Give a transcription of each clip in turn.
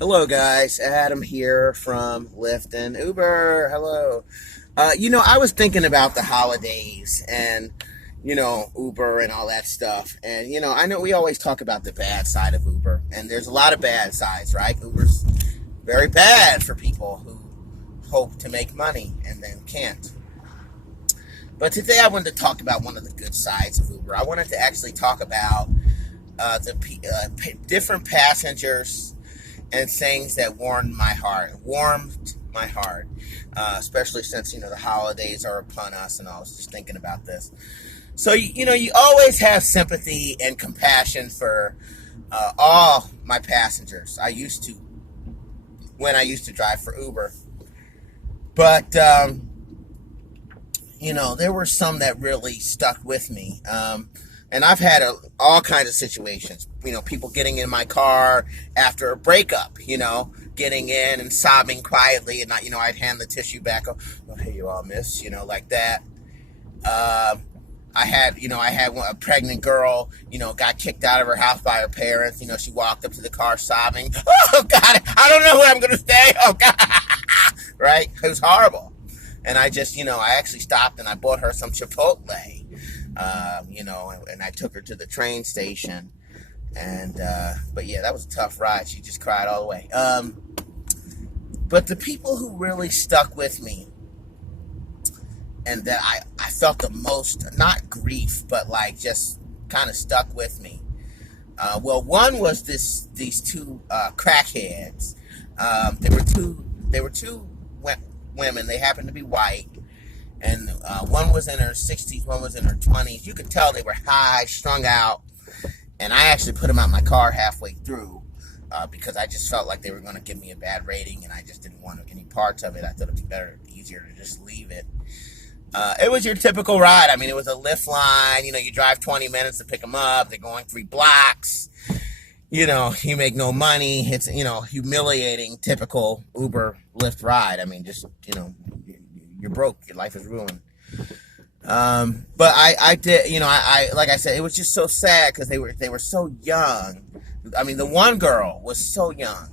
Hello, guys. Adam here from Lyft and Uber. Hello. I was thinking about the holidays and, Uber and all that stuff. And, I know we always talk about the bad side of Uber, and there's a lot of bad sides, right? Uber's very bad for people who hope to make money and then can't. But today I wanted to talk about one of the good sides of Uber. I wanted to actually talk about different passengers and things that warmed my heart, especially since the holidays are upon us, and I was just thinking about this. So you always have sympathy and compassion for all my passengers. I used to when I used to drive for Uber, but there were some that really stuck with me. And I've had all kinds of situations, people getting in my car after a breakup, getting in and sobbing quietly. And, I'd hand the tissue back. Oh, hey, you all miss, like that. I had a pregnant girl, got kicked out of her house by her parents. She walked up to the car sobbing. Oh, God, I don't know where I'm going to stay. Oh, God. Right? It was horrible. And I just, I actually stopped and I bought her some Chipotle. And I took her to the train station, but yeah, that was a tough ride. She just cried all the way. But the people who really stuck with me and that I felt the most, not grief, but like just kind of stuck with me. One was these two crackheads. They were two women. They happened to be white. And one was in her 60s, one was in her 20s. You could tell they were high, strung out. And I actually put them out my car halfway through because I just felt like they were going to give me a bad rating, and I just didn't want any parts of it. I thought it'd be easier to just leave it. It was your typical ride. I mean, it was a Lyft line. You drive 20 minutes to pick them up. They're going 3 blocks. You make no money. It's, humiliating, typical Uber Lyft ride. I mean, just, you're broke. Your life is ruined. But I did, I like I said, it was just so sad because they were so young. I mean, the one girl was so young,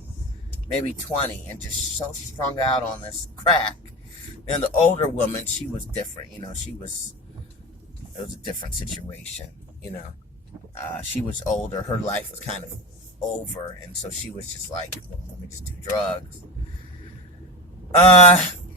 maybe 20, and just so strung out on this crack. And the older woman, she was different. It was a different situation. She was older. Her life was kind of over, and so she was just like, well, let me just do drugs.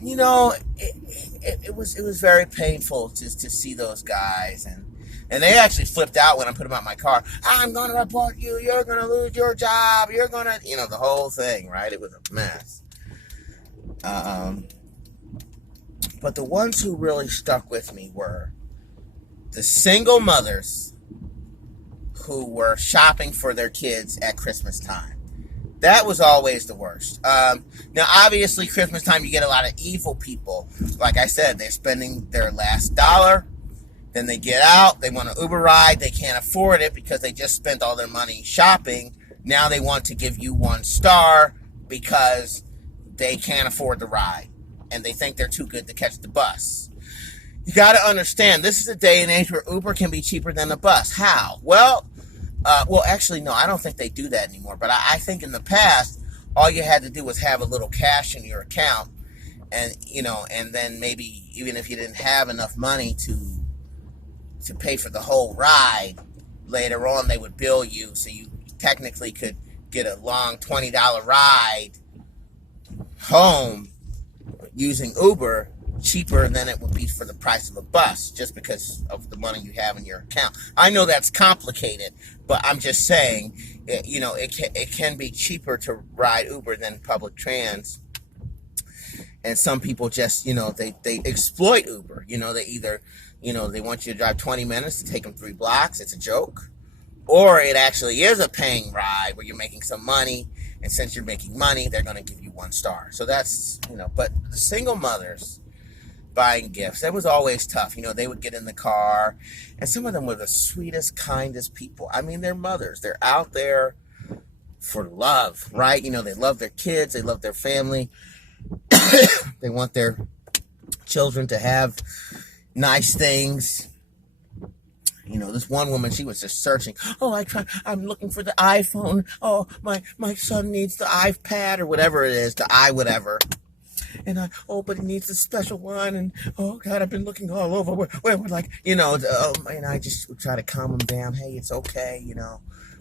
It was very painful to see those guys, and they actually flipped out when I put them out my car. I'm gonna report you. You're gonna lose your job. You're gonna, the whole thing, right? It was a mess. But the ones who really stuck with me were the single mothers who were shopping for their kids at Christmas time. That was always the worst. Now, obviously, Christmas time, you get a lot of evil people. Like I said, they're spending their last dollar. Then they get out. They want an Uber ride. They can't afford it because they just spent all their money shopping. Now they want to give you 1 star because they can't afford the ride. And they think they're too good to catch the bus. You got to understand, this is a day and age where Uber can be cheaper than the bus. How? Well, actually, no, I don't think they do that anymore. But I think in the past, all you had to do was have a little cash in your account. And, and then maybe even if you didn't have enough money to pay for the whole ride, later on they would bill you. So you technically could get a long $20 ride home using Uber cheaper than it would be for the price of a bus, just because of the money you have in your account. I know that's complicated, but I'm just saying, it can be cheaper to ride Uber than public trans. And some people just, they exploit Uber. They either, they want you to drive 20 minutes to take them 3 blocks. It's a joke. Or it actually is a paying ride where you're making some money. And since you're making money, they're going to give you 1 star. So that's, but the single mothers buying gifts, that was always tough. They would get in the car, and some of them were the sweetest, kindest people. I mean, they're mothers. They're out there for love, right? They love their kids. They love their family. They want their children to have nice things. This one woman, she was just searching. Oh, I'm looking for the iPhone. Oh, my son needs the iPad or whatever it is, the whatever. And but he needs a special one. And oh God, I've been looking all over. Where like, and I just would try to calm them down. Hey, it's okay,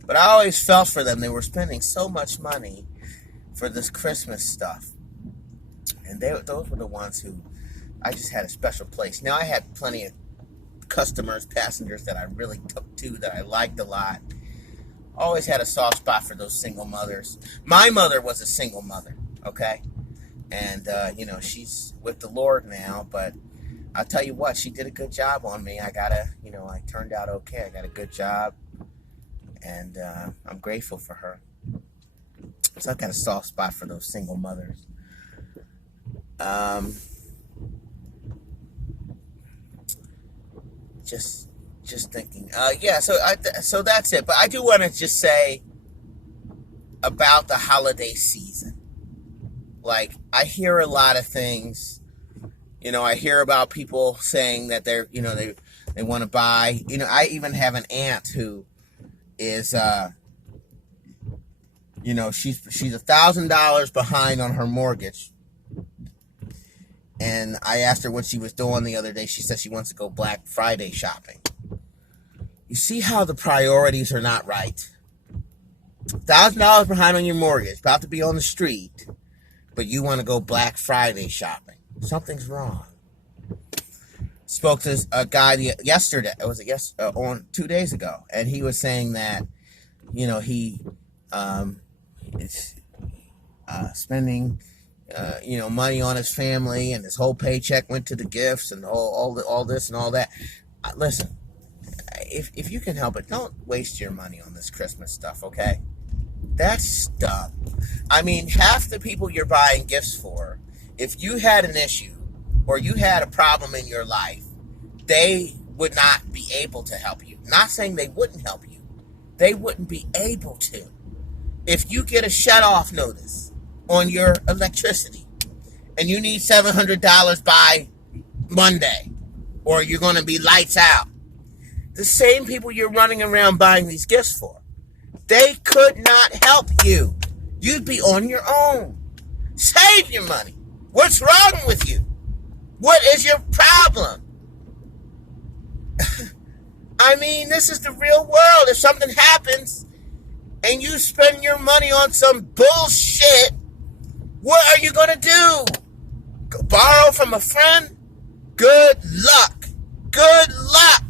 But I always felt for them. They were spending so much money for this Christmas stuff. And those were the ones who I just had a special place. Now, I had plenty of customers, passengers that I really took to, that I liked a lot. Always had a soft spot for those single mothers. My mother was a single mother, okay? And, she's with the Lord now, but I'll tell you what, she did a good job on me. I turned out okay. I got a good job, and I'm grateful for her. So I've got a soft spot for those single mothers. Just thinking. So that's it. But I do want to just say about the holiday season. Like, I hear a lot of things. I hear about people saying that they want to buy. I even have an aunt who is, she's $1,000 behind on her mortgage. And I asked her what she was doing the other day. She said she wants to go Black Friday shopping. You see how the priorities are not right? $1,000 behind on your mortgage, about to be on the street, but you want to go Black Friday shopping. Something's wrong. Spoke to a guy yesterday. On 2 days ago, and he was saying that, he is spending, money on his family, and his whole paycheck went to the gifts and all this and all that. Listen, if you can help it, don't waste your money on this Christmas stuff, okay? That's dumb. I mean, half the people you're buying gifts for, if you had an issue or you had a problem in your life, they would not be able to help you. Not saying they wouldn't help you. They wouldn't be able to. If you get a shut-off notice on your electricity and you need $700 by Monday, or you're going to be lights out, the same people you're running around buying these gifts for, they could not help you. You'd be on your own. Save your money. What's wrong with you? What is your problem? I mean, this is the real world. If something happens and you spend your money on some bullshit, what are you going to do? Go borrow from a friend? Good luck. Good luck.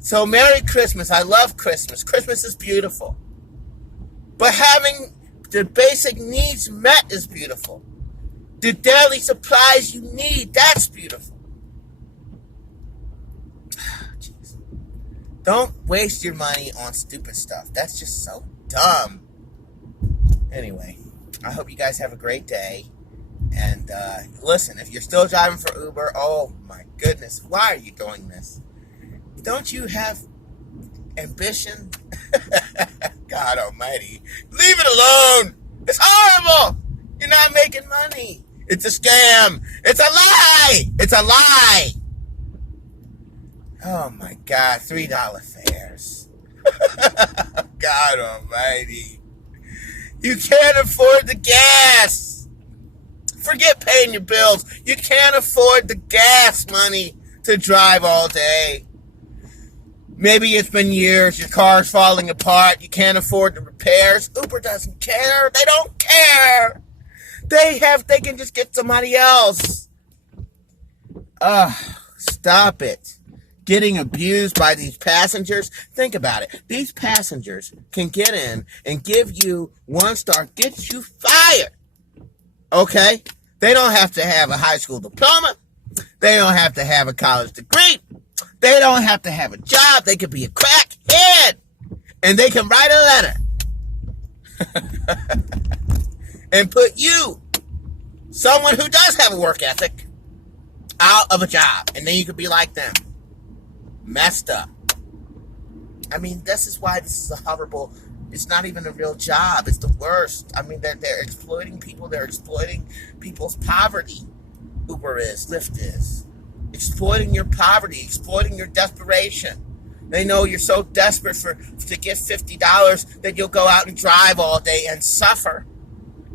So Merry Christmas. I love Christmas. Christmas is beautiful. But having the basic needs met is beautiful. The daily supplies you need, that's beautiful. Jeez. Don't waste your money on stupid stuff. That's just so dumb. Anyway, I hope you guys have a great day. And listen, if you're still driving for Uber, oh my goodness, why are you doing this? Don't you have ambition? God almighty. Leave it alone. It's horrible. You're not making money. It's a scam. It's a lie. It's a lie. Oh my God. $3 fares. God almighty. You can't afford the gas. Forget paying your bills. You can't afford the gas money to drive all day. Maybe it's been years, your car's falling apart, you can't afford the repairs. Uber doesn't care. They don't care. They can just get somebody else. Stop it. Getting abused by these passengers. Think about it. These passengers can get in and give you 1 star, get you fired. Okay? They don't have to have a high school diploma. They don't have to have a college degree. They don't have to have a job. They could be a crackhead. And they can write a letter. And put you, someone who does have a work ethic, out of a job. And then you could be like them. Messed up. I mean, this is why this is a horrible, it's not even a real job. It's the worst. I mean, they're exploiting people. They're exploiting people's poverty. Uber is. Lyft is. exploiting your poverty, exploiting your desperation. They know you're so desperate to get $50 that you'll go out and drive all day and suffer.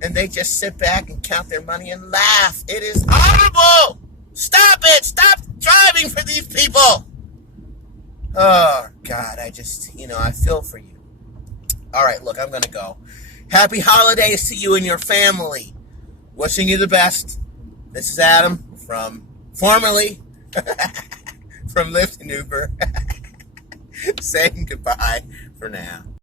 And they just sit back and count their money and laugh. It is horrible. Stop it. Stop driving for these people. Oh, God, I feel for you. All right, look, I'm going to go. Happy holidays to you and your family. Wishing you the best. This is Adam formerly from Lyft and Uber, saying goodbye for now.